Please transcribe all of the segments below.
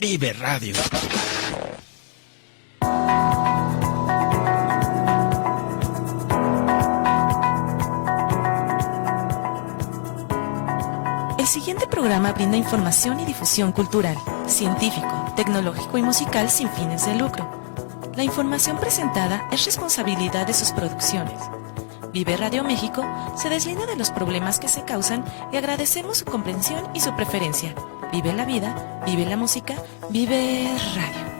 Vive Radio. El siguiente programa brinda información y difusión cultural, científico, tecnológico y musical sin fines de lucro. La información presentada es responsabilidad de sus producciones. Vive Radio México se deslinda de los problemas que se causan y agradecemos su comprensión y su preferencia. Vive la vida, vive la música, vive radio.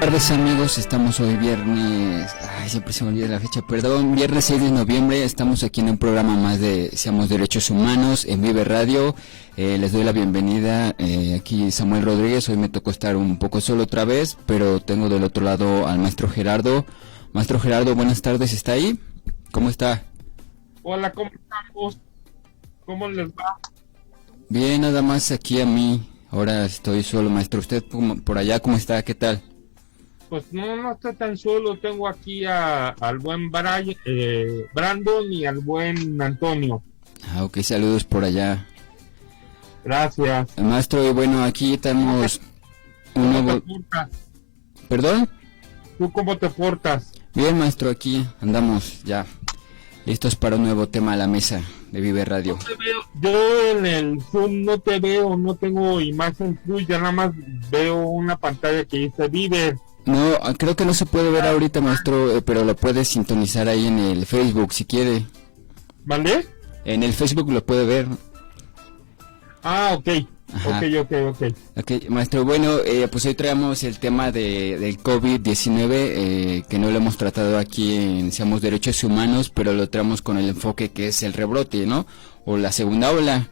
Buenas tardes amigos, estamos hoy viernes, siempre se me olvida la fecha, perdón, viernes 6 de noviembre, estamos aquí en un programa más de Seamos Derechos Humanos en Vive Radio. Les doy la bienvenida, aquí Samuel Rodríguez. Hoy me tocó estar un poco solo otra vez, pero tengo del otro lado al maestro Gerardo. Maestro Gerardo, buenas tardes, ¿está ahí? ¿Cómo está? Hola, ¿cómo estamos? ¿Cómo les va? Bien, nada más aquí a mí, ahora estoy solo, maestro. ¿Usted por allá cómo está? ¿Qué tal? Pues no estoy tan solo, tengo aquí al buen Brandon y al buen Antonio. Ok, saludos por allá. Gracias. Maestro, y bueno, aquí tenemos un ¿Cómo nuevo... te portas? ¿Perdón? ¿Tú cómo te portas? Bien, maestro, aquí andamos ya listos para un nuevo tema a la mesa de Vive Radio. No te veo, yo en el Zoom no te veo, no tengo imagen tuya, nada más veo una pantalla que dice Vive. No, creo que no se puede ver ahorita, maestro, pero lo puede sintonizar ahí en el Facebook si quiere. ¿Vale? En el Facebook lo puede ver. Ah, ok. Ajá. Ok. Ok, maestro, bueno, pues hoy traemos el tema del COVID-19, que no lo hemos tratado aquí en Seamos Derechos Humanos, pero lo traemos con el enfoque que es el rebrote, ¿no? O la segunda ola.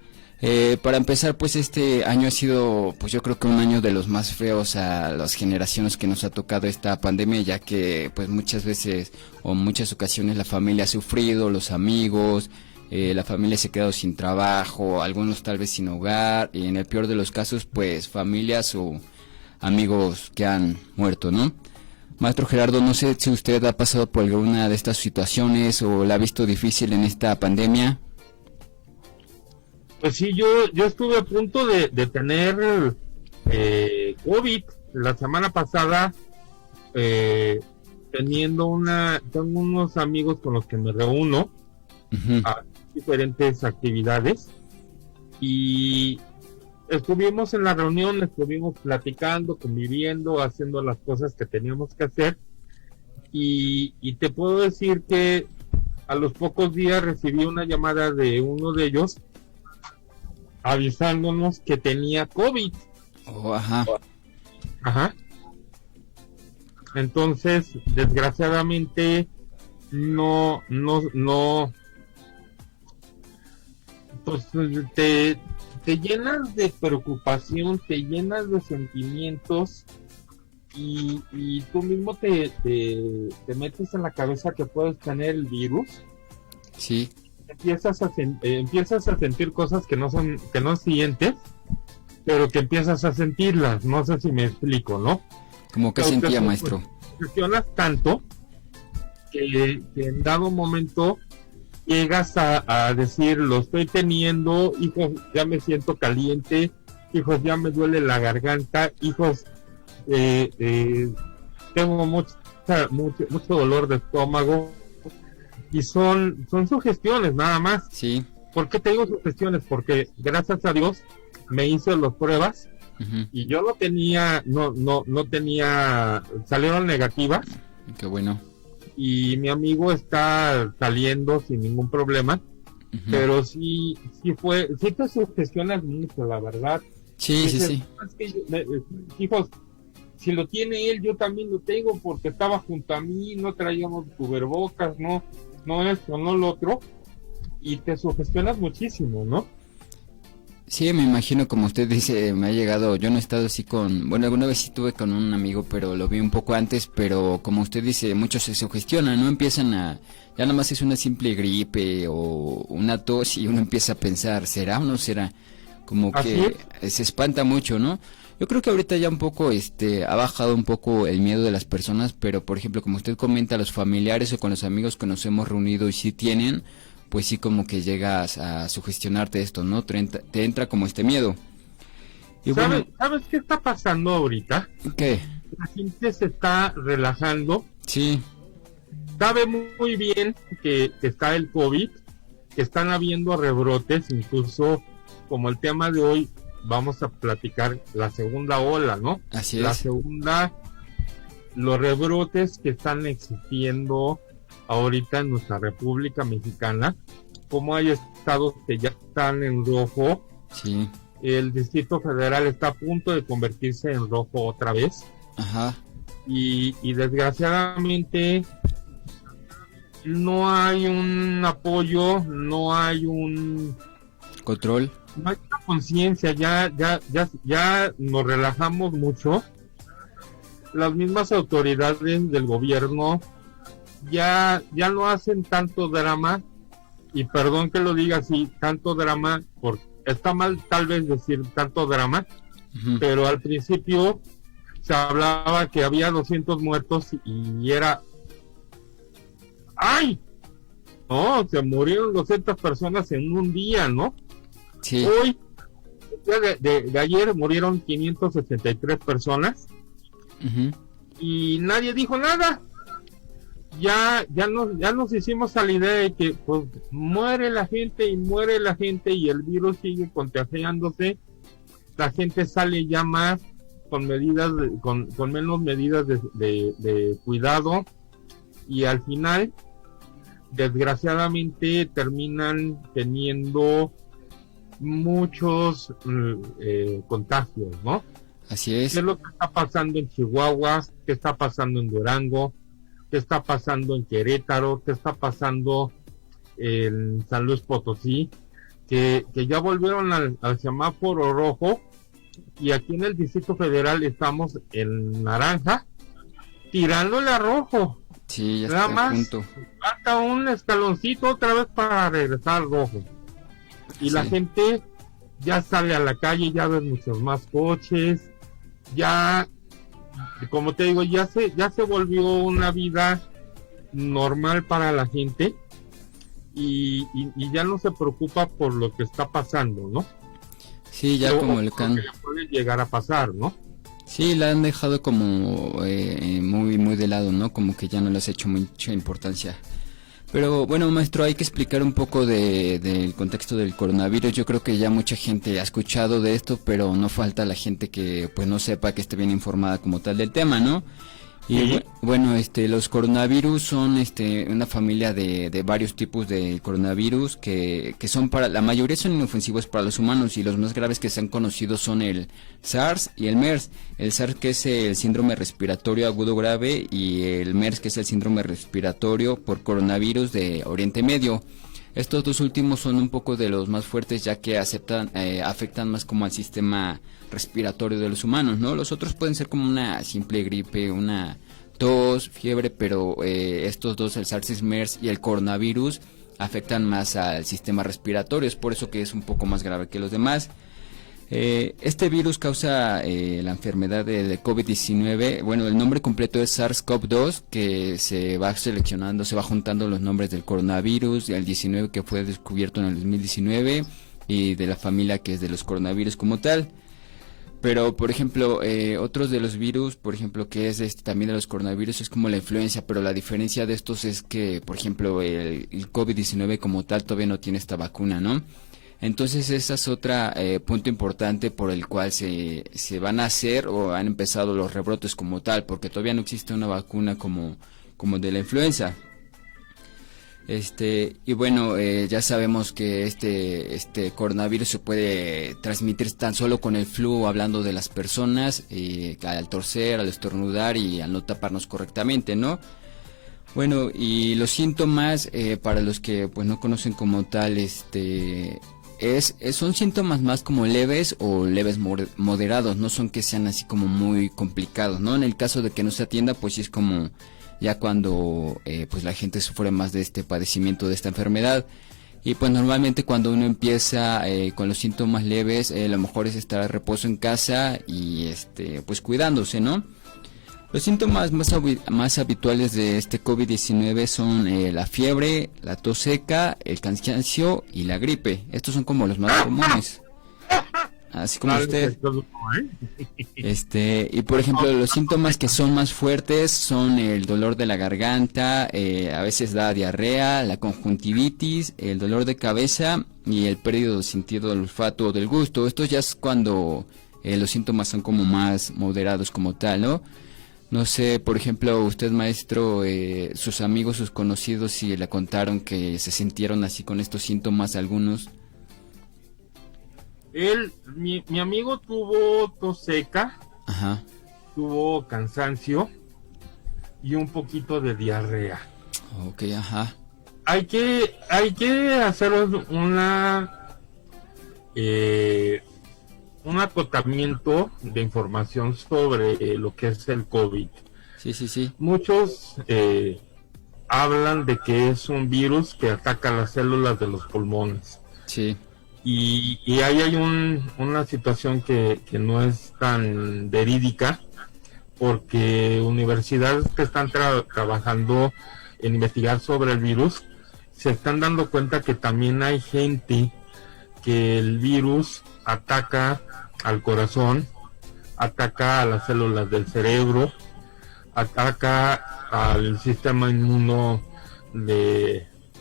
Para empezar, pues este año ha sido, pues yo creo que un año de los más feos a las generaciones que nos ha tocado esta pandemia, ya que pues muchas veces o en muchas ocasiones la familia ha sufrido, los amigos, la familia se ha quedado sin trabajo, algunos tal vez sin hogar, y en el peor de los casos, pues familias o amigos que han muerto, ¿no? Maestro Gerardo, no sé si usted ha pasado por alguna de estas situaciones o la ha visto difícil en esta pandemia. Pues sí, yo estuve a punto de tener COVID la semana pasada, tengo unos amigos con los que me reúno a diferentes actividades y estuvimos en la reunión, estuvimos platicando, conviviendo, haciendo las cosas que teníamos que hacer y te puedo decir que a los pocos días recibí una llamada de uno de ellos avisándonos que tenía COVID. Oh, ajá. Ajá. Entonces, desgraciadamente, no, pues te llenas de preocupación, te llenas de sentimientos y tú mismo te metes en la cabeza que puedes tener el virus. Sí. Empiezas a sentir cosas que no sientes, pero que empiezas a sentirlas. No sé si me explico, ¿no? Como que sentía, maestro. Te presionas tanto que en dado momento llegas a decir, lo estoy teniendo, hijos, ya me siento caliente, hijos, ya me duele la garganta, hijos, tengo mucho dolor de estómago, y son sugestiones nada más. Sí. ¿Por qué te digo sugestiones? Porque gracias a Dios me hice las pruebas, y yo no tenía, salieron negativas. Qué bueno. Y mi amigo está saliendo sin ningún problema, pero sí te sugestionas mucho, la verdad. Sí. Hijos, si lo tiene él, yo también lo tengo, porque estaba junto a mí, no traíamos cubrebocas, no esto, no lo otro, y te sugestionas muchísimo, ¿no? Sí, me imagino, como usted dice, me ha llegado, yo no he estado así bueno, alguna vez sí estuve con un amigo, pero lo vi un poco antes, pero como usted dice, muchos se sugestionan, ¿no? Empiezan ya nada más es una simple gripe o una tos y uno empieza a pensar, ¿será o no será? Como que se espanta mucho, ¿no? Yo creo que ahorita ya un poco, ha bajado un poco el miedo de las personas, pero por ejemplo, como usted comenta, los familiares o con los amigos que nos hemos reunido y sí tienen, pues sí como que llegas a sugestionarte esto, ¿no? Te entra como este miedo. Y ¿Sabes qué está pasando ahorita? ¿Qué? La gente se está relajando. Sí. Sabe muy bien que está el COVID, que están habiendo rebrotes, incluso como el tema de hoy, vamos a platicar la segunda ola, ¿no? Así es. La segunda, los rebrotes que están existiendo ahorita en nuestra República Mexicana, como hay estados que ya están en rojo. Sí. El Distrito Federal está a punto de convertirse en rojo otra vez. Ajá. Y desgraciadamente no hay un apoyo, no hay un control, no hay una conciencia, ya nos relajamos mucho. Las mismas autoridades del gobierno ya no hacen tanto drama, y perdón que lo diga así, tanto drama, porque está mal tal vez decir tanto drama, pero al principio se hablaba que había 200 muertos y era ¡ay! No, se murieron 200 personas en un día, ¿no? Sí. Hoy, de ayer murieron 583 personas, y nadie dijo nada. Ya nos hicimos a la idea de que pues muere la gente y el virus sigue contagiándose. La gente sale ya más con medidas con menos medidas de cuidado, y al final desgraciadamente terminan teniendo muchos contagios, ¿no? Así es. ¿Qué es lo que está pasando en Chihuahua? ¿Qué está pasando en Durango? ¿Qué está pasando en Querétaro? ¿Qué está pasando en San Luis Potosí? Que ya volvieron al semáforo rojo, y aquí en el Distrito Federal estamos en naranja, tirándole a rojo. Sí, ya nada está más, punto. falta un escaloncito otra vez para regresar al rojo. Y la gente ya sale a la calle, ya ves muchos más coches, ya, como te digo, ya se volvió una vida normal para la gente, y ya no se preocupa por lo que está pasando, ¿no? Sí, ya como el can. Que puede llegar a pasar, ¿no? Sí, la han dejado como muy de lado, ¿no? Como que ya no les ha hecho mucha importancia. Pero bueno, maestro, hay que explicar un poco del contexto del coronavirus. Yo creo que ya mucha gente ha escuchado de esto, pero no falta la gente que pues no sepa, que esté bien informada como tal del tema, ¿no? Y Sí. bueno, los coronavirus son una familia de varios tipos de coronavirus que son la mayoría son inofensivos para los humanos, y los más graves que se han conocido son el SARS y el MERS. El SARS, que es el síndrome respiratorio agudo grave, y el MERS, que es el síndrome respiratorio por coronavirus de Oriente Medio. Estos dos últimos son un poco de los más fuertes, ya que afectan más como al sistema respiratorio de los humanos, ¿no? Los otros pueden ser como una simple gripe, una tos, fiebre, pero estos dos, el SARS-MERS y el coronavirus, afectan más al sistema respiratorio. Es por eso que es un poco más grave que los demás. Este virus causa la enfermedad de COVID-19. Bueno, el nombre completo es SARS-CoV-2, que se va seleccionando, se va juntando los nombres del coronavirus, del 19 que fue descubierto en el 2019, y de la familia que es de los coronavirus como tal. Pero, por ejemplo, otros de los virus, por ejemplo, que es también de los coronavirus, es como la influenza, pero la diferencia de estos es que, por ejemplo, el COVID-19 como tal todavía no tiene esta vacuna, ¿no? Entonces, ese es otro punto importante por el cual se van a hacer o han empezado los rebrotes como tal, porque todavía no existe una vacuna como de la influenza. Y bueno, ya sabemos que este coronavirus se puede transmitir tan solo con el flu, hablando de las personas, al toser, al estornudar y al no taparnos correctamente, ¿no? Bueno, y los síntomas, para los que pues no conocen como tal, son síntomas más como leves o leves moderados, no son que sean así como muy complicados, ¿no? En el caso de que no se atienda, pues sí es como ya cuando pues la gente sufre más de este padecimiento de esta enfermedad. Y pues normalmente cuando uno empieza con los síntomas leves, lo mejor es estar a reposo en casa y pues cuidándose, ¿no? Los síntomas más habituales de este COVID-19 son la fiebre, la tos seca, el cansancio y la gripe. Estos son como los más comunes. Así como usted. Y por ejemplo, los síntomas que son más fuertes son el dolor de la garganta, a veces da diarrea, la conjuntivitis, el dolor de cabeza y el pérdida del sentido del olfato o del gusto. Esto ya es cuando los síntomas son como más moderados como tal, ¿no? No sé, por ejemplo, usted, maestro, sus amigos, sus conocidos, si le contaron que se sintieron así con estos síntomas algunos. Mi amigo tuvo tos seca, Ajá. tuvo cansancio y un poquito de diarrea. Ok, ajá. Hay que hacer un acotamiento de información sobre lo que es el COVID. Sí. Muchos hablan de que es un virus que ataca las células de los pulmones. Sí. Y ahí hay una situación que no es tan verídica, porque universidades que están trabajando en investigar sobre el virus se están dando cuenta que también hay gente que el virus ataca al corazón, ataca a las células del cerebro, ataca al sistema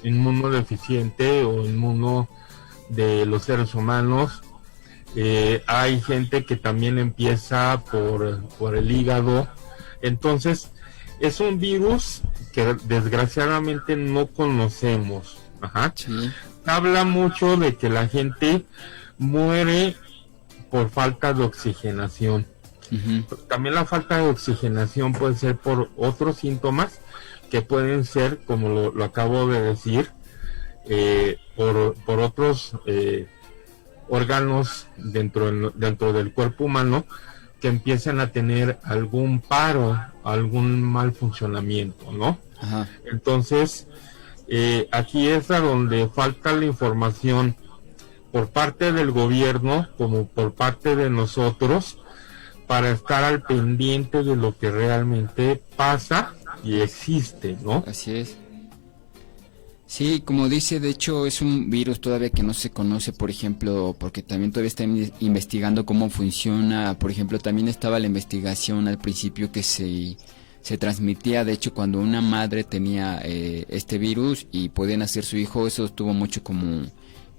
inmunodeficiente o inmuno de los seres humanos. Hay gente que también empieza por el hígado. Entonces es un virus que desgraciadamente no conocemos. Ajá. Sí. Habla mucho de que la gente muere por falta de oxigenación. Uh-huh. También la falta de oxigenación puede ser por otros síntomas que pueden ser, como lo acabo de decir, por otros órganos dentro del cuerpo humano que empiezan a tener algún paro, algún mal funcionamiento, ¿no? Ajá. Entonces, aquí es a donde falta la información por parte del gobierno como por parte de nosotros para estar al pendiente de lo que realmente pasa y existe, ¿no? Así es. Sí, como dice, de hecho es un virus todavía que no se conoce, por ejemplo, porque también todavía están investigando cómo funciona. Por ejemplo, también estaba la investigación al principio que se transmitía, de hecho, cuando una madre tenía este virus y podía nacer su hijo, eso estuvo mucho como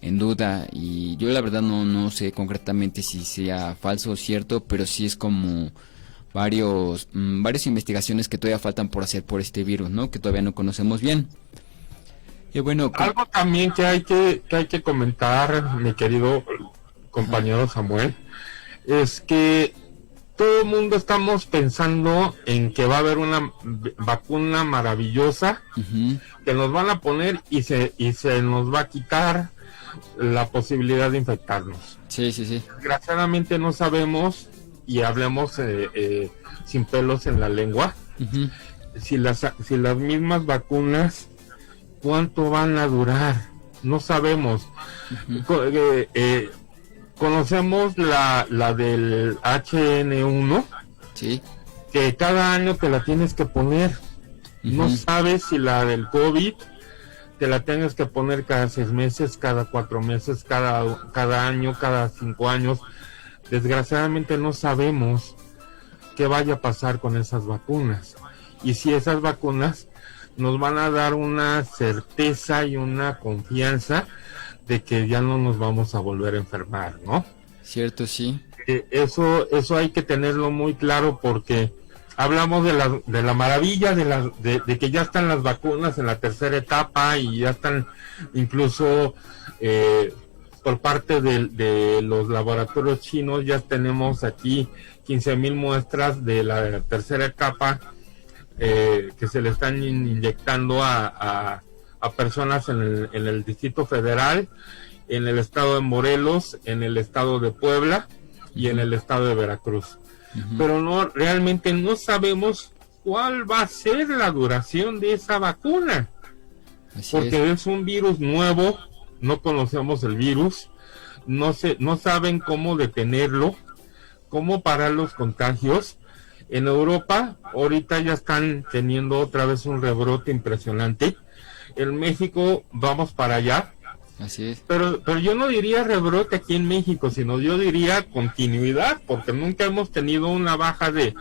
en duda, y yo la verdad no sé concretamente si sea falso o cierto, pero sí es como varias investigaciones que todavía faltan por hacer por este virus, ¿no? Que todavía no conocemos bien. Y bueno, algo también que hay que comentar, mi querido compañero Samuel, es que todo el mundo estamos pensando en que va a haber una vacuna maravillosa que nos van a poner y se nos va a quitar la posibilidad de infectarnos. Sí. Desgraciadamente no sabemos, y hablemos sin pelos en la lengua, si las mismas vacunas, ¿cuánto van a durar? No sabemos. Conocemos la del HN1, sí, que cada año te la tienes que poner. No sabes si la del COVID te la tengas que poner cada 6 meses, cada 4 meses, cada año, cada 5 años. Desgraciadamente no sabemos qué vaya a pasar con esas vacunas. Y si esas vacunas nos van a dar una certeza y una confianza de que ya no nos vamos a volver a enfermar, ¿no? Cierto, sí. Eso hay que tenerlo muy claro, porque hablamos de la maravilla de que ya están las vacunas en la tercera etapa y ya están incluso por parte de los laboratorios chinos. Ya tenemos aquí 15,000 muestras de la tercera etapa que se le están inyectando a personas en el Distrito Federal, en el estado de Morelos, en el estado de Puebla y en el estado de Veracruz. Pero realmente no sabemos cuál va a ser la duración de esa vacuna. Porque es un virus nuevo, no conocemos el virus, no saben cómo detenerlo, cómo parar los contagios. En Europa ahorita ya están teniendo otra vez un rebrote impresionante. En México vamos para allá. Así es. Pero yo no diría rebrote aquí en México, sino yo diría continuidad, porque nunca hemos tenido una baja de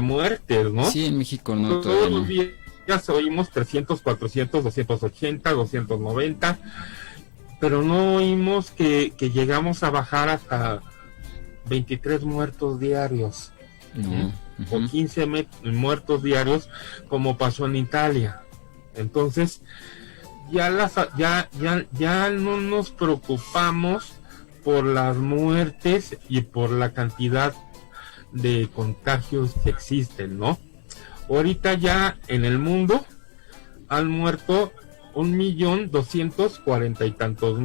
muertes, ¿no? Sí, en México no. Todos los días oímos 300, 400, 280, 290, pero no oímos que llegamos a bajar hasta 23 muertos diarios. O 15 muertos diarios, como pasó en Italia. Entonces ya no nos preocupamos por las muertes y por la cantidad de contagios que existen, ¿no? Ahorita ya en el mundo han muerto 1,240,000 y tantos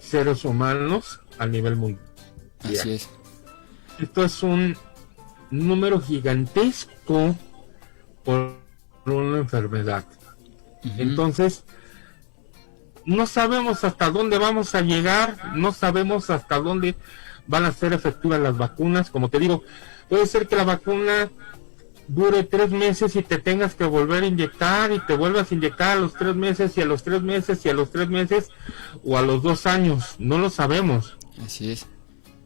seres humanos a nivel mundial. Así es. Esto es un número gigantesco por una enfermedad. Entonces, no sabemos hasta dónde vamos a llegar, no sabemos hasta dónde van a ser efectivas las vacunas. Como te digo, puede ser que la vacuna dure 3 meses y te tengas que volver a inyectar y te vuelvas a inyectar a los 3 meses y a los 3 meses y a los 3 meses o a los 2 años, no lo sabemos. Así es.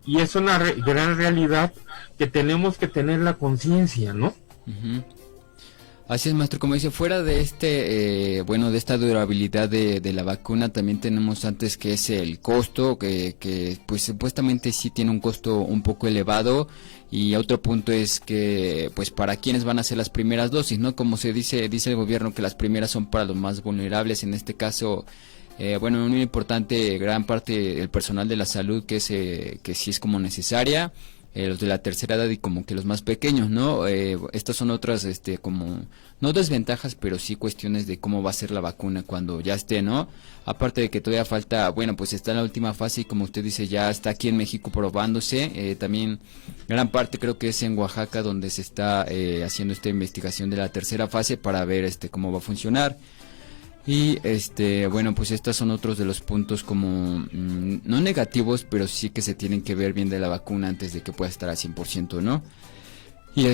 Y es una gran realidad que tenemos que tener la conciencia, ¿no? Así es, maestro. Como dice, fuera de de esta durabilidad de la vacuna, también tenemos antes que es el costo, que pues supuestamente sí tiene un costo un poco elevado. Y otro punto es que, pues, para quienes van a ser las primeras dosis, ¿no? Como dice el gobierno que las primeras son para los más vulnerables, en este caso, muy importante, gran parte del personal de la salud que sí es como necesaria, los de la tercera edad y como que los más pequeños, ¿no? Estas son otras, como, no desventajas, pero sí cuestiones de cómo va a ser la vacuna cuando ya esté, ¿no? Aparte de que todavía falta, pues está en la última fase y como usted dice, ya está aquí en México probándose, también gran parte creo que es en Oaxaca donde se está haciendo esta investigación de la tercera fase para ver cómo va a funcionar. Y pues estos son otros de los puntos como no negativos, pero sí que se tienen que ver bien de la vacuna antes de que pueda estar al 100%, ¿no? Y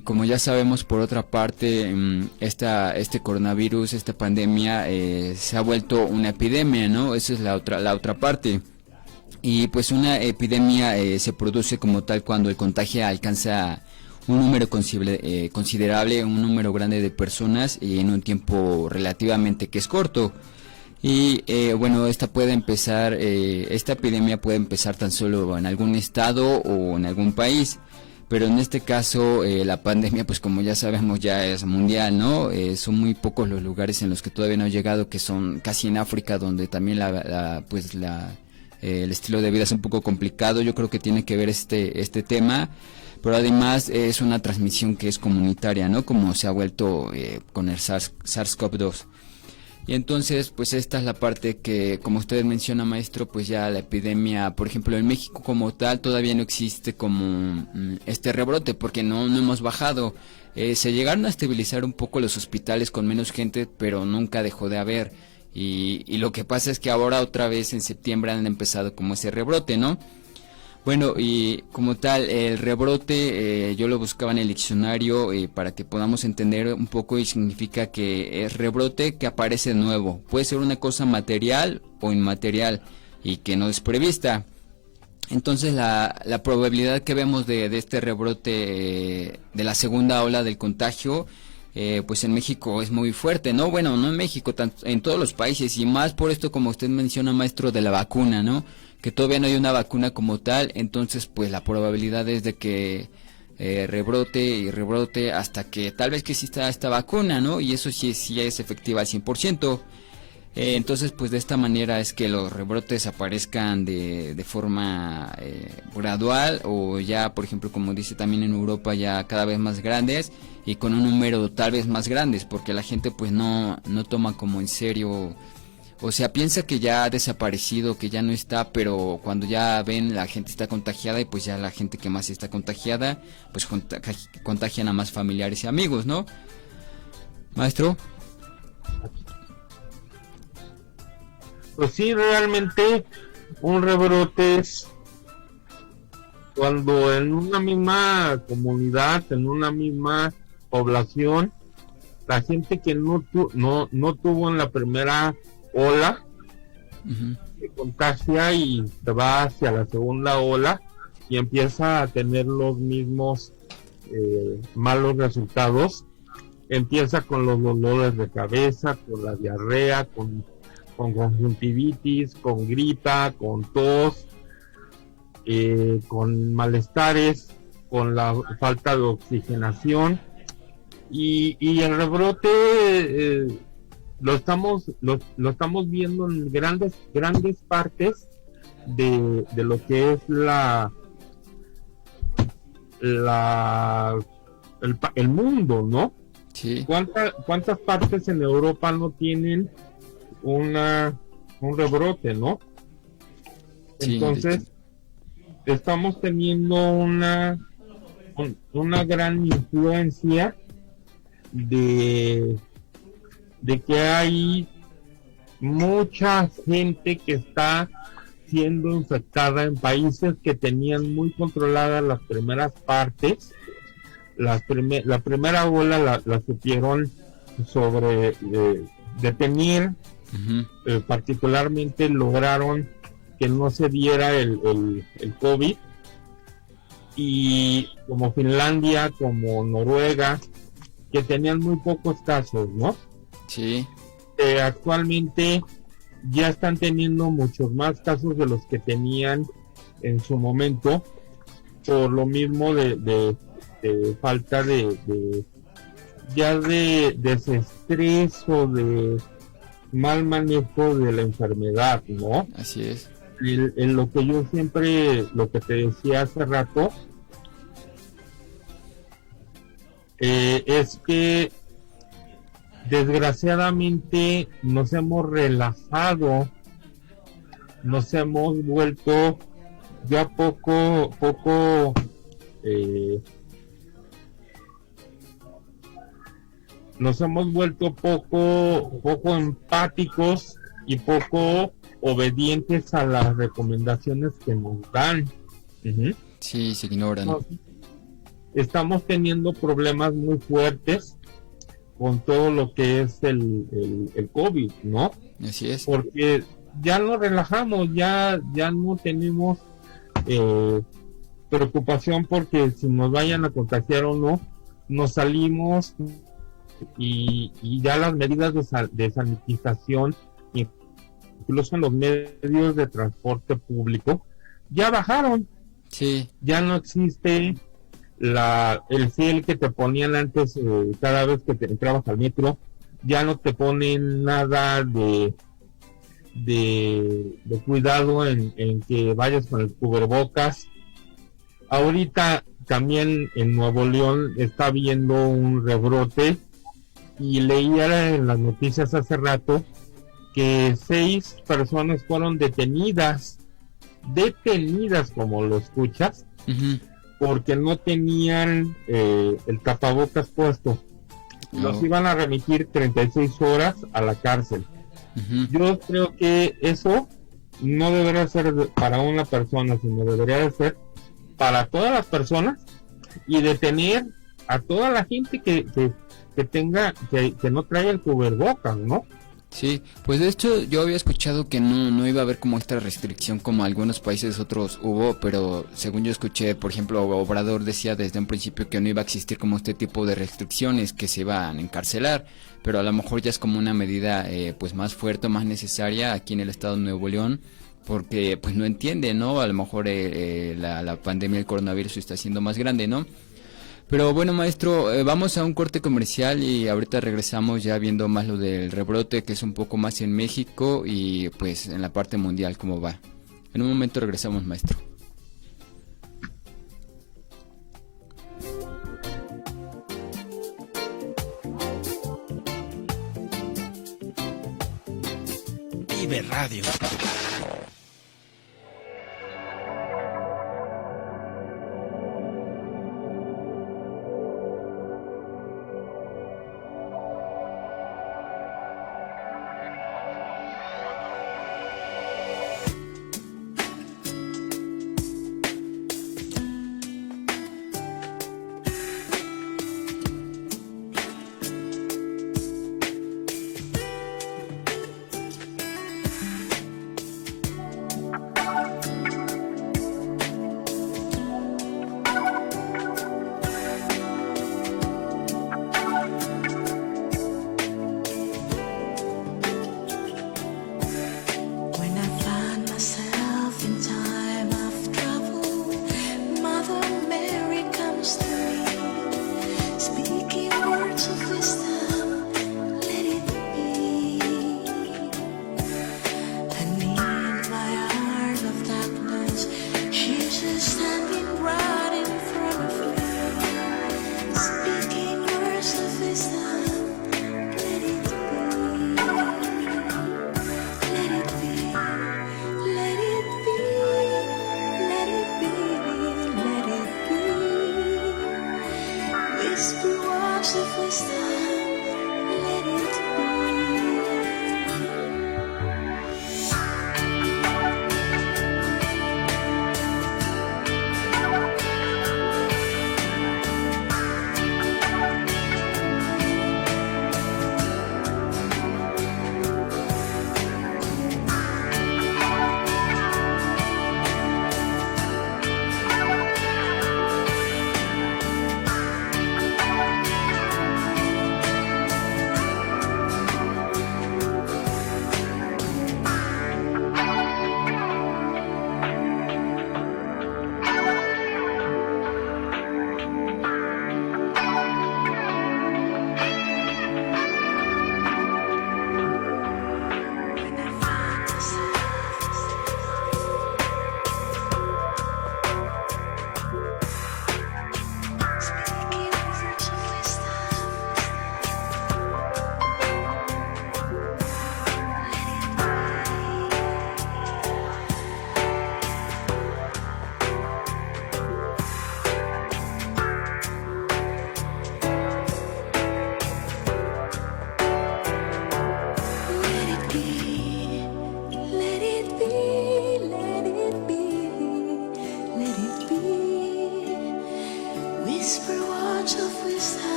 como ya sabemos, por otra parte, este coronavirus, esta pandemia se ha vuelto una epidemia, ¿no? Esa es la otra parte. Y pues una epidemia se produce como tal cuando el contagio alcanza un número considerable, un número grande de personas y en un tiempo relativamente que es corto. Y bueno, esta epidemia puede empezar tan solo en algún estado o en algún país, pero en este caso la pandemia, pues como ya sabemos, ya es mundial, ¿no? Son muy pocos los lugares en los que todavía no ha llegado, que son casi en África, donde también el estilo de vida es un poco complicado. Yo creo que tiene que ver este tema, pero además es una transmisión que es comunitaria, ¿no? Como se ha vuelto con el SARS-CoV-2. Y entonces, pues esta es la parte que, como usted menciona, maestro, pues ya la epidemia, por ejemplo, en México como tal, todavía no existe como este rebrote, porque no hemos bajado. Se llegaron a estabilizar un poco los hospitales con menos gente, pero nunca dejó de haber. Y lo que pasa es que ahora otra vez en septiembre han empezado como ese rebrote, ¿no? Bueno, y como tal, el rebrote yo lo buscaba en el diccionario para que podamos entender un poco, y significa que es rebrote que aparece nuevo. Puede ser una cosa material o inmaterial y que no es prevista. Entonces la probabilidad que vemos de este rebrote de la segunda ola del contagio, pues en México es muy fuerte, ¿no? Bueno, no en México, en todos los países, y más por esto, como usted menciona, maestro, de la vacuna, ¿no? Que todavía no hay una vacuna como tal, entonces pues la probabilidad es de que rebrote y rebrote hasta que tal vez que exista esta vacuna, ¿no? Y eso sí es efectiva al 100%. Entonces pues de esta manera es que los rebrotes aparezcan de forma gradual, o ya, por ejemplo, como dice también en Europa, ya cada vez más grandes y con un número tal vez más grandes, porque la gente pues no toma como en serio. O sea, piensa que ya ha desaparecido, que ya no está, pero cuando ya ven la gente está contagiada, y pues ya la gente que más está contagiada, pues contagian a más familiares y amigos, ¿no? Maestro. Pues sí, realmente un rebrote es cuando en una misma comunidad, en una misma población, la gente que no tuvo en la primera ola, se contagia y se va hacia la segunda ola y empieza a tener los mismos malos resultados. Empieza con los dolores de cabeza, con la diarrea, con conjuntivitis, con gripa, con tos, con malestares, con la falta de oxigenación, y el rebrote lo estamos viendo en grandes partes de lo que es el mundo, ¿no? Sí. ¿Cuántas partes en Europa no tienen un rebrote, ¿no? Sí, entonces estamos teniendo una gran influencia de que hay mucha gente que está siendo infectada en países que tenían muy controladas las primeras partes. La primera ola la supieron detener. Particularmente lograron que no se diera el COVID, y como Finlandia, como Noruega, que tenían muy pocos casos, ¿no? Sí. Actualmente ya están teniendo muchos más casos de los que tenían en su momento, por lo mismo de falta de desestrés o de mal manejo de la enfermedad, ¿no? Así es. En lo que yo siempre, lo que te decía hace rato, es que desgraciadamente nos hemos relajado, nos hemos vuelto ya poco empáticos y poco obedientes a las recomendaciones que nos dan. Sí, se ignoran. Estamos teniendo problemas muy fuertes con todo lo que es el COVID, ¿no? Así es. Porque ya nos relajamos, ya no tenemos preocupación porque si nos vayan a contagiar o no. Nos salimos y ya las medidas de sanitización y incluso en los medios de transporte público, ya bajaron. Sí. Ya no existe el fiel que te ponían antes cada vez que te entrabas al metro. Ya no te ponen nada de cuidado en que vayas con el cubrebocas. Ahorita también en Nuevo León está habiendo un rebrote, y leía en las noticias hace rato que 6 personas fueron detenidas como lo escuchas, Uh-huh. porque no tenían el tapabocas puesto. No. Los iban a remitir 36 horas a la cárcel. Uh-huh. Yo creo que eso no debería ser para una persona, sino debería de ser para todas las personas, y detener a toda la gente que tenga, que no traiga el cubrebocas, ¿no? Sí, pues de hecho yo había escuchado que no iba a haber como esta restricción como algunos países otros hubo, pero según yo escuché, por ejemplo, Obrador decía desde un principio que no iba a existir como este tipo de restricciones, que se iban a encarcelar, pero a lo mejor ya es como una medida pues más fuerte, más necesaria aquí en el estado de Nuevo León, porque pues no entiende, ¿no? A lo mejor la pandemia del coronavirus está siendo más grande, ¿no? Pero bueno, maestro, vamos a un corte comercial y ahorita regresamos ya viendo más lo del rebrote, que es un poco más en México y pues en la parte mundial cómo va. En un momento regresamos, maestro. Vive Radio.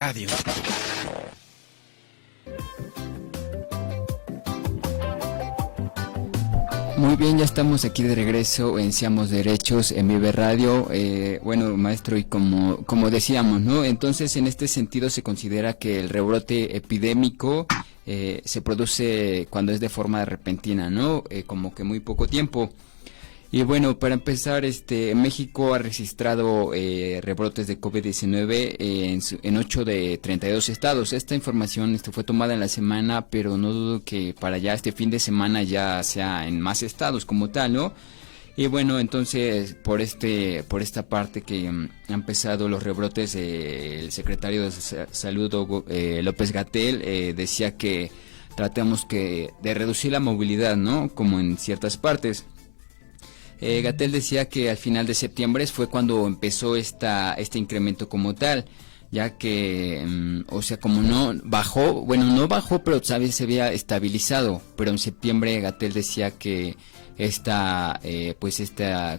Radio. Muy bien, ya estamos aquí de regreso en Seamos Derechos en Vive Radio. Bueno, maestro, y como decíamos, ¿no? Entonces, en este sentido se considera que el rebrote epidémico se produce cuando es de forma repentina, ¿no? Como que muy poco tiempo. Y bueno, para empezar, México ha registrado rebrotes de COVID-19 en 8 de 32 estados. Esta información fue tomada en la semana, pero no dudo que para ya este fin de semana ya sea en más estados como tal, ¿no? Y bueno, entonces por esta parte que han empezado los rebrotes, el secretario de Salud López-Gatell decía que tratemos de reducir la movilidad, ¿no? Como en ciertas partes. Gatell decía que al final de septiembre fue cuando empezó este incremento como tal, ya que, como no bajó, pero sabes, se había estabilizado, pero en septiembre Gatell decía que esta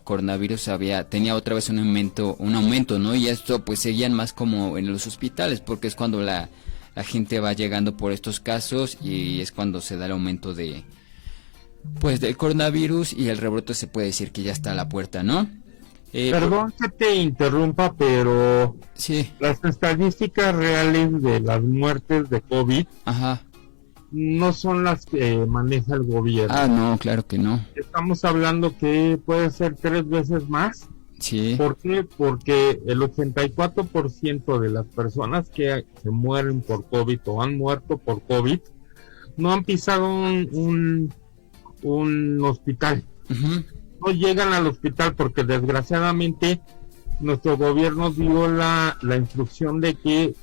coronavirus tenía otra vez un aumento, ¿no? Y esto pues seguían más como en los hospitales, porque es cuando la gente va llegando por estos casos y es cuando se da el aumento del coronavirus, y el rebrote se puede decir que ya está a la puerta, ¿no? Perdón que te interrumpa, pero sí, las estadísticas reales de las muertes de COVID no son las que maneja el gobierno. Ah, no, claro que no. Estamos hablando que puede ser 3 veces más. Sí. ¿Por qué? Porque el 84% de las personas que se mueren por COVID o han muerto por COVID no han pisado un hospital. No llegan al hospital porque desgraciadamente nuestro gobierno dio la instrucción de que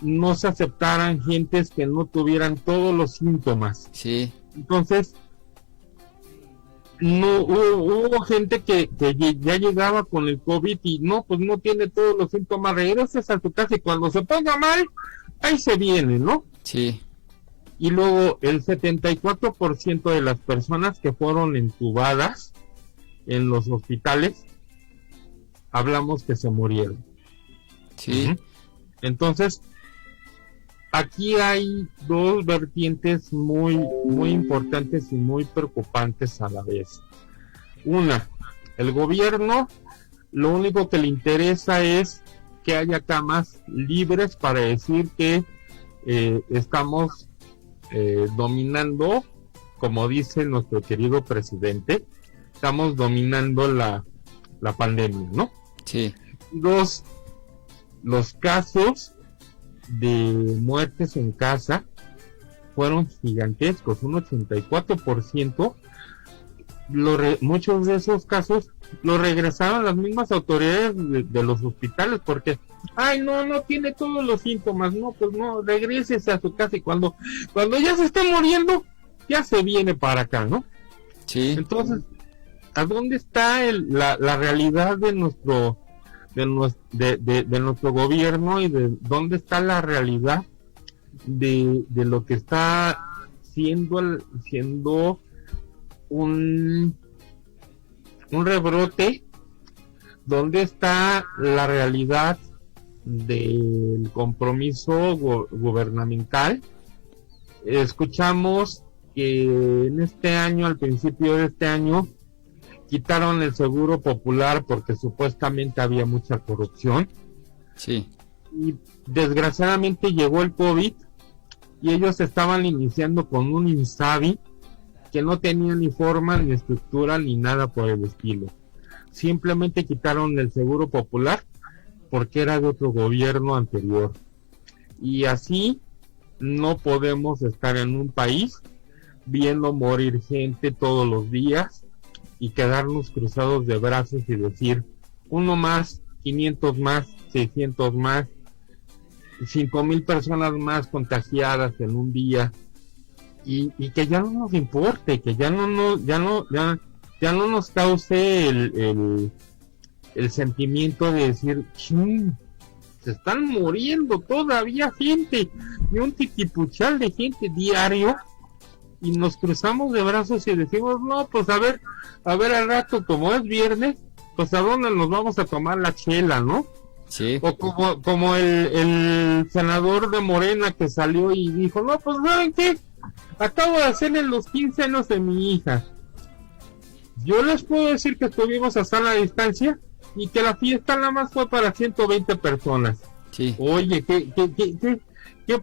no se aceptaran gentes que no tuvieran todos los síntomas. Sí. Entonces no hubo gente que ya llegaba con el COVID y no tiene todos los síntomas, regresas a tu casa y cuando se ponga mal ahí se viene, ¿no? Sí. Y luego el 74% de las personas que fueron entubadas en los hospitales, hablamos que se murieron. Sí. Entonces, aquí hay dos vertientes muy, muy importantes y muy preocupantes a la vez. Una, el gobierno lo único que le interesa es que haya camas libres para decir que estamos dominando, como dice nuestro querido presidente, estamos dominando la pandemia, ¿no? Sí. Dos, los casos de muertes en casa fueron gigantescos, un 84%. Muchos de esos casos los regresaron las mismas autoridades de los hospitales porque no tiene todos los síntomas, regrésese a su casa y cuando ya se está muriendo ya se viene para acá, ¿no? Sí. Entonces, ¿a dónde está la realidad de nuestro gobierno y de dónde está la realidad de lo que está siendo un rebrote? ¿Dónde está la realidad del compromiso gubernamental? Escuchamos que en este año, al principio de este año, quitaron el seguro popular porque supuestamente había mucha corrupción. Sí. Y desgraciadamente llegó el COVID y ellos estaban iniciando con un INSABI que no tenía ni forma, ni estructura, ni nada por el estilo. Simplemente quitaron el seguro popular porque era de otro gobierno anterior. Y así no podemos estar en un país viendo morir gente todos los días y quedarnos cruzados de brazos y decir, uno más, 500 más, 600 más, 5,000 personas más contagiadas en un día, y que ya no nos importe, que ya no nos cause el sentimiento de decir, se están muriendo todavía gente, y un titipuchal de gente diario, y nos cruzamos de brazos y decimos, no, pues a ver al rato, como es viernes, pues a dónde nos vamos a tomar la chela, ¿no? Sí. O como el senador de Morena que salió y dijo, no, pues ¿saben qué? Acabo de hacerle los 15 años de mi hija. Yo les puedo decir que estuvimos a sana distancia y que la fiesta nada más fue para 120 personas. Sí. Oye, ¿qué